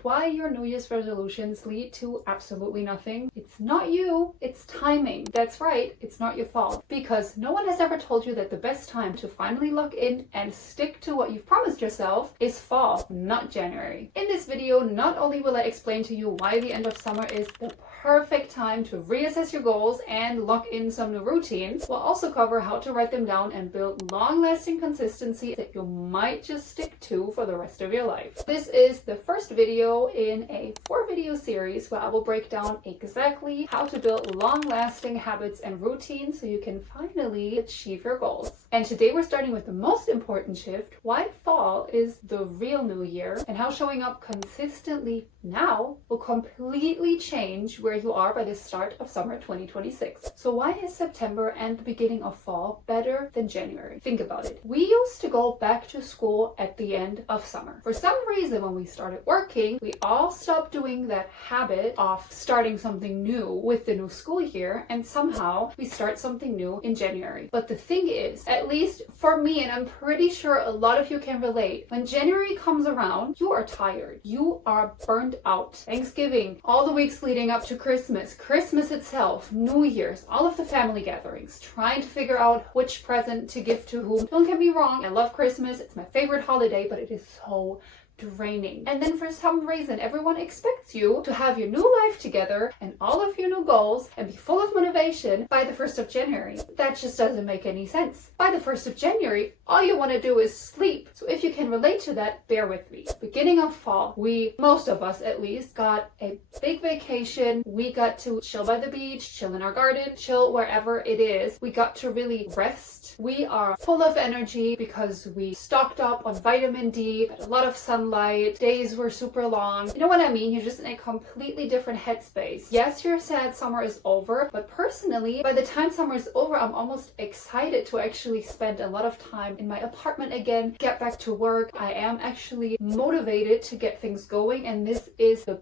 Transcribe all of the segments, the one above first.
with why your New Year's resolutions lead to absolutely nothing? It's not you, it's timing. That's right, it's not your fault. Because no one has ever told you that the best time to finally lock in and stick to what you've promised yourself is fall, not January. In this video, not only will I explain to you why the end of summer is the perfect time to reassess your goals and lock in some new routines, we'll also cover how to write them down and build long-lasting consistency that you might just stick to for the rest of your life. This is the first video in a 4-video series where I will break down exactly how to build long-lasting habits and routines so you can finally achieve your goals. And today we're starting with the most important shift, why fall is the real new year, and how showing up consistently now will completely change where you are by the start of summer 2026. So why is September and the beginning of fall better than January? Think about it. We used to go back to school at the end of summer. For some reason, when we started working, we all stopped doing that habit of starting something new with the new school year, and somehow we start something new in January. But the thing is, at least for me, and I'm pretty sure a lot of you can relate, when January comes around, you are tired. You are burned out. Thanksgiving, all the weeks leading up to Christmas, Christmas itself, New Year's, all of the family gatherings, trying to figure out which present to give to whom. Don't get me wrong, I love Christmas. It's my favorite holiday, but it is so draining. And then for some reason, everyone expects you to have your new life together and all of your new goals and be full of motivation by the 1st of January. That just doesn't make any sense. By the 1st of January, all you want to do is sleep. So if you can relate to that, bear with me. Beginning of fall, most of us at least, got a big vacation. We got to chill by the beach, chill in our garden, chill wherever it is. We got to really rest. We are full of energy because we stocked up on vitamin D, had a lot of sunlight, days were super long. You know what I mean? You're just in a completely different headspace. Yes, you're sad summer is over, but personally, by the time summer is over, I'm almost excited to actually spend a lot of time in my apartment again, get back to work. I am actually motivated to get things going, and this is the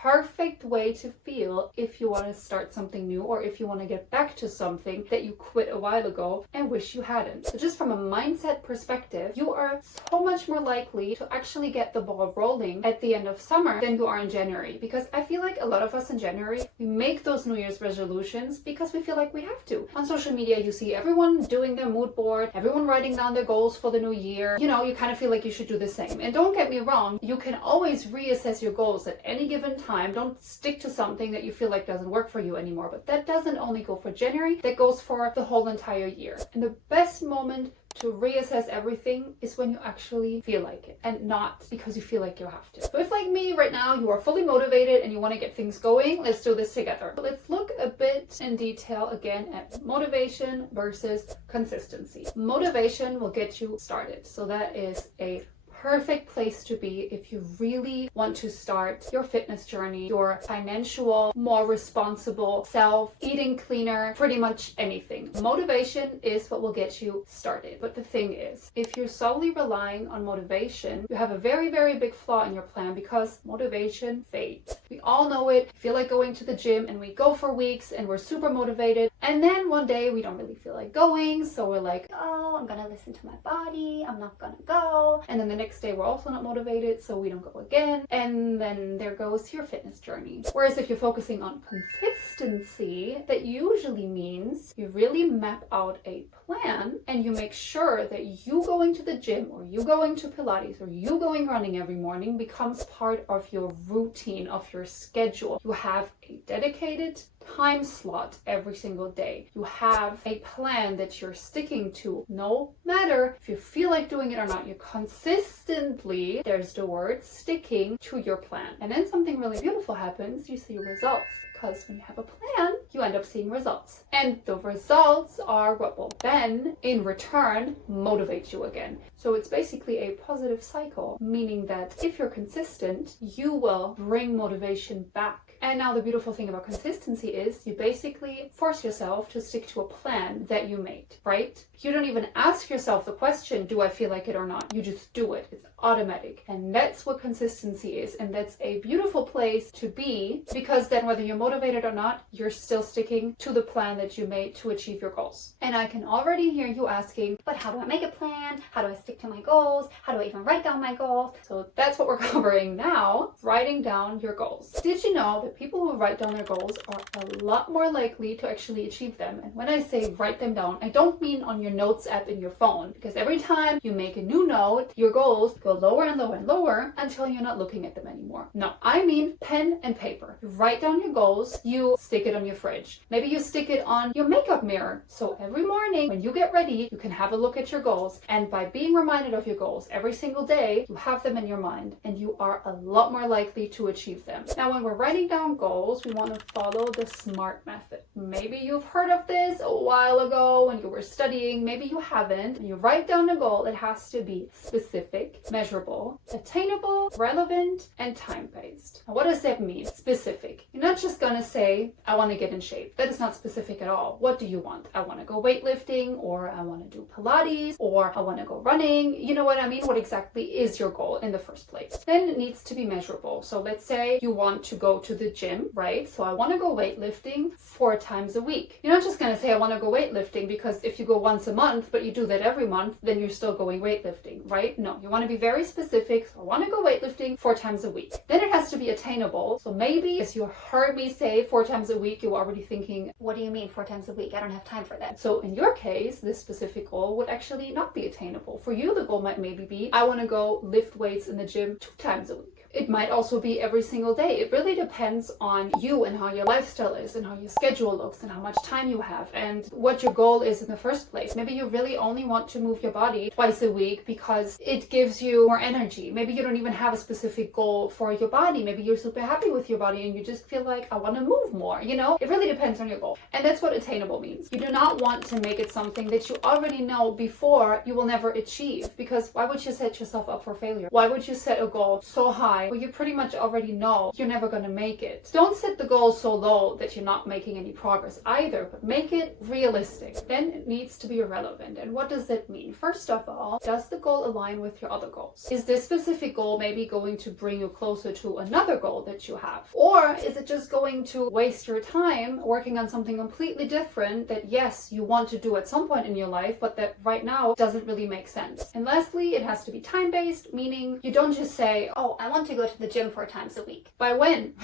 perfect way to feel if you want to start something new or if you want to get back to something that you quit a while ago and wish you hadn't. So just from a mindset perspective, you are so much more likely to actually get the ball rolling at the end of summer than you are in January, because I feel like a lot of us in January, we make those New Year's resolutions because we feel like we have to. On social media, you see everyone doing their mood board, everyone writing down their goals for the new year. You know, you kind of feel like you should do the same. And don't get me wrong, you can always reassess your goals at any given time. Don't stick to something that you feel like doesn't work for you anymore. But that doesn't only go for January, that goes for the whole entire year. And the best moment to reassess everything is when you actually feel like it, and not because you feel like you have to. So if, like me right now, you are fully motivated and you want to get things going, let's do this together. But let's look a bit in detail again at motivation versus consistency. Motivation will get you started. So that is a perfect place to be if you really want to start your fitness journey, your financial, more responsible self, eating cleaner, pretty much anything. Motivation is what will get you started. But the thing is, if you're solely relying on motivation, you have a very, very big flaw in your plan, because motivation fades. We all know it. We feel like going to the gym and we go for weeks and we're super motivated. And then one day we don't really feel like going. So we're like, oh, I'm gonna listen to my body. I'm not gonna go. And then the next day we're also not motivated, so we don't go again, and then there goes your fitness journey. Whereas if you're focusing on consistency, that usually means you really map out a plan and you make sure that you going to the gym or you going to Pilates or you going running every morning becomes part of your routine, of your schedule. You have a dedicated time slot every single day. You have a plan that you're sticking to, no matter if you feel like doing it or not. You're consistently, there's the word, sticking to your plan. And then something really beautiful happens. You see results, because when you have a plan, you end up seeing results. And the results are what will then, in return, motivate you again. So it's basically a positive cycle, meaning that if you're consistent, you will bring motivation back. And now the beautiful thing about consistency is you basically force yourself yourself to stick to a plan that you made, right? You don't even ask yourself the question, do I feel like it or not? You just do it. It's automatic. And that's what consistency is. And that's a beautiful place to be, because then whether you're motivated or not, you're still sticking to the plan that you made to achieve your goals. And I can already hear you asking, but how do I make a plan? How do I stick to my goals? How do I even write down my goals? So that's what we're covering now, writing down your goals. Did you know that people who write down their goals are a lot more likely to actually achieve them? And when I say write them down, I don't mean on your notes app in your phone, because every time you make a new note, your goals go lower and lower and lower until you're not looking at them anymore. No, I mean pen and paper. You write down your goals, you stick it on your fridge. Maybe you stick it on your makeup mirror. So every morning when you get ready, you can have a look at your goals. And by being reminded of your goals every single day, you have them in your mind and you are a lot more likely to achieve them. Now, when we're writing down goals, we want to follow the SMART method. Maybe you've heard of this a while ago when you were studying. Maybe you haven't. When you write down a goal, it has to be specific, measurable, attainable, relevant, and time-based. Now, what does that mean? Specific. You're not just gonna say, I want to get in shape. That is not specific at all. What do you want? I want to go weightlifting, or I want to do Pilates, or I want to go running. You know what I mean? What exactly is your goal in the first place? Then it needs to be measurable. So let's say you want to go to the gym, right? So I want to go weightlifting 4 times a week. You're not just going to say I want to go weightlifting, because if you go once a month, but you do that every month, then you're still going weightlifting, right? No, you want to be very specific. So I want to go weightlifting 4 times a week. Then it has to be attainable. So maybe as you heard me say 4 times a week, you're already thinking, what do you mean 4 times a week? I don't have time for that. So in your case, this specific goal would actually not be attainable. For you, the goal might maybe be, I want to go lift weights in the gym 2 times a week. It might also be every single day. It really depends on you and how your lifestyle is and how your schedule looks and how much time you have and what your goal is in the first place. Maybe you really only want to move your body twice a week because it gives you more energy. Maybe you don't even have a specific goal for your body. Maybe you're super happy with your body and you just feel like, I want to move more, you know? It really depends on your goal. And that's what attainable means. You do not want to make it something that you already know before you will never achieve, because why would you set yourself up for failure? Why would you set a goal so high where you pretty much already know you're never going to make it? Don't set the goal so low that you're not making any progress either, but make it realistic. Then it needs to be relevant. And what does that mean? First of all, does the goal align with your other goals? Is this specific goal maybe going to bring you closer to another goal that you have? Or is it just going to waste your time working on something completely different that, yes, you want to do at some point in your life, but that right now doesn't really make sense? And lastly, it has to be time-based, meaning you don't just say, oh, I want to go to the gym 4 times a week. By when?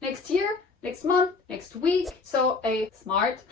Next year? Next month? Next week? So a SMART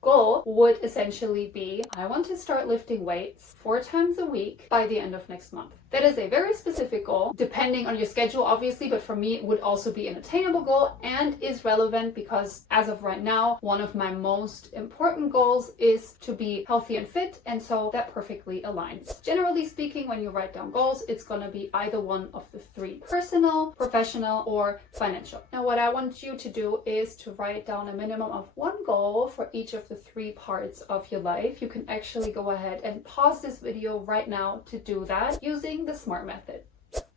goal would essentially be, I want to start lifting weights 4 times a week by the end of next month. That is a very specific goal, depending on your schedule, obviously, but for me, it would also be an attainable goal and is relevant because as of right now, one of my most important goals is to be healthy and fit, and so that perfectly aligns. Generally speaking, when you write down goals, it's going to be either one of the 3: personal, professional, or financial. Now, what I want you to do is to write down a minimum of 1 goal for each of the 3 parts of your life. You can actually go ahead and pause this video right now to do that using the SMART method.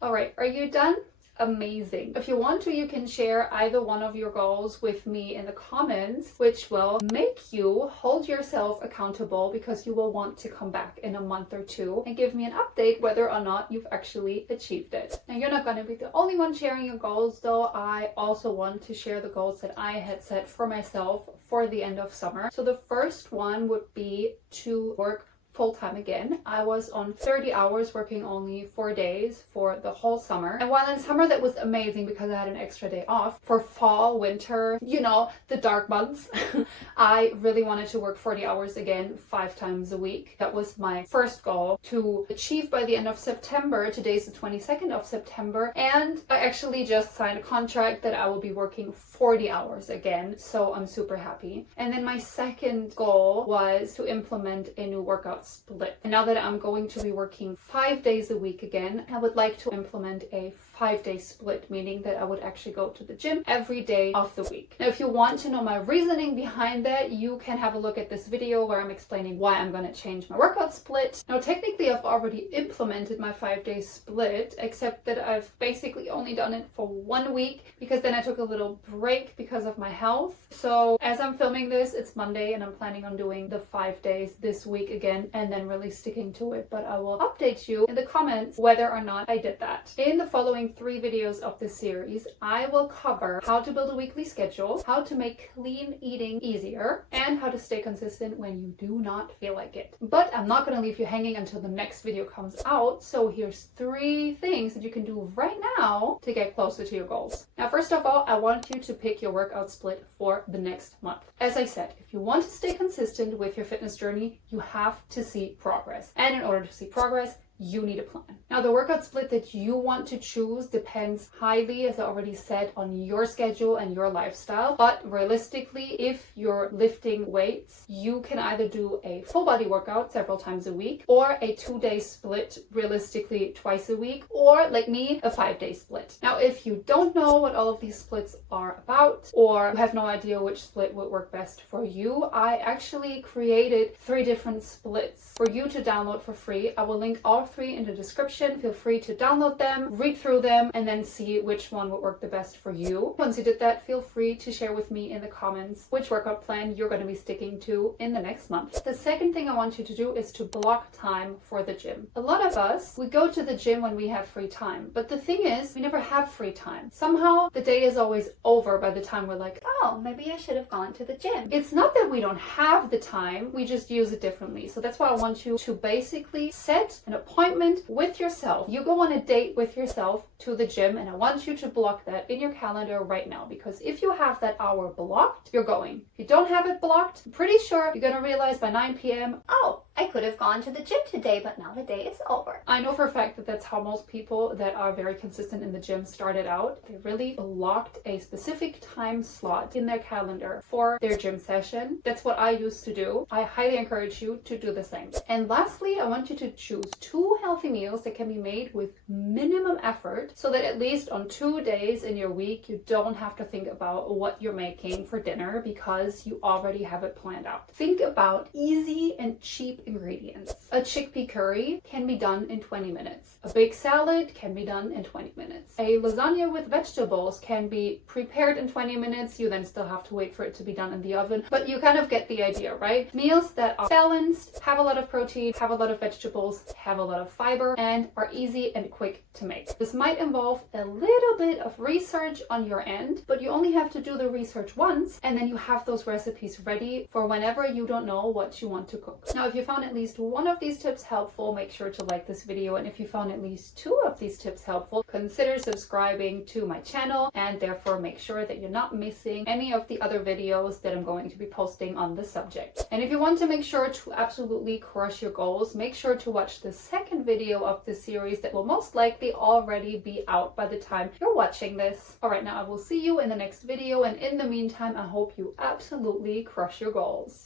All right, are you done? Amazing. If you want to, you can share either one of your goals with me in the comments, which will make you hold yourself accountable, because you will want to come back in a month or 2 and give me an update whether or not you've actually achieved it. Now, you're not going to be the only one sharing your goals, though. I also want to share the goals that I had set for myself for the end of summer. So the first one would be to work full-time again. I was on 30 hours working only 4 days for the whole summer. And while in summer that was amazing because I had an extra day off, for fall, winter, you know, the dark months, I really wanted to work 40 hours again 5 times a week. That was my first goal to achieve by the end of September. Today's the 22nd of September, and I actually just signed a contract that I will be working 40 hours again, so I'm super happy. And then my second goal was to implement a new workout split. And now that I'm going to be working 5 days a week again, I would like to implement a 5-day split, meaning that I would actually go to the gym every day of the week. Now, if you want to know my reasoning behind that, you can have a look at this video where I'm explaining why I'm going to change my workout split. Now, technically, I've already implemented my 5-day split, except that I've basically only done it for 1 week because then I took a little break because of my health. So as I'm filming this, it's Monday and I'm planning on doing the 5 days this week again and then really sticking to it. But I will update you in the comments whether or not I did that. In the following 3 videos of this series, I will cover how to build a weekly schedule, how to make clean eating easier, and how to stay consistent when you do not feel like it. But I'm not going to leave you hanging until the next video comes out. So here's 3 things that you can do right now to get closer to your goals. Now, first of all, I want you to pick your workout split for the next month. As I said, if you want to stay consistent with your fitness journey, you have to see progress. And in order to see progress, you need a plan. Now, the workout split that you want to choose depends highly, as I already said, on your schedule and your lifestyle. But realistically, if you're lifting weights, you can either do a full body workout several times a week, or a 2-day split, realistically twice a week, or like me, a 5-day split. Now, if you don't know what all of these splits are about, or you have no idea which split would work best for you, I actually created 3 different splits for you to download for free. I will link all 3 in the description. Feel free to download them, read through them, and then see which one will work the best for you. Once you did that, feel free to share with me in the comments which workout plan you're going to be sticking to in the next month. The second thing I want you to do is to block time for the gym. A lot of us, we go to the gym when we have free time, but the thing is, we never have free time. Somehow the day is always over by the time we're like, oh, maybe I should have gone to the gym. It's not that we don't have the time, we just use it differently. So that's why I want you to basically set an appointment with yourself. You go on a date with yourself to the gym, and I want you to block that in your calendar right now, because if you have that hour blocked, you're going. If you don't have it blocked, I'm pretty sure you're gonna realize by 9 p.m. oh, I could have gone to the gym today, but now the day is over. I know for a fact that that's how most people that are very consistent in the gym started out. They really blocked a specific time slot in their calendar for their gym session. That's what I used to do. I highly encourage you to do the same. And lastly, I want you to choose 2 healthy meals that can be made with minimum effort, so that at least on 2 days in your week, you don't have to think about what you're making for dinner because you already have it planned out. Think about easy and cheap ingredients. A chickpea curry can be done in 20 minutes. A big salad can be done in 20 minutes. A lasagna with vegetables can be prepared in 20 minutes. You then still have to wait for it to be done in the oven, but you kind of get the idea, right? Meals that are balanced, have a lot of protein, have a lot of vegetables, have a lot of fiber, and are easy and quick to make. This might involve a little bit of research on your end, but you only have to do the research once, and then you have those recipes ready for whenever you don't know what you want to cook. Now, if you found at least one of these tips helpful, make sure to like this video, and if you found at least 2 of these tips helpful, consider subscribing to my channel, and therefore make sure that you're not missing any of the other videos that I'm going to be posting on this subject. And if you want to make sure to absolutely crush your goals, make sure to watch the second video of this series that will most likely already be out by the time you're watching this. Alright, now I will see you in the next video, and in the meantime, I hope you absolutely crush your goals.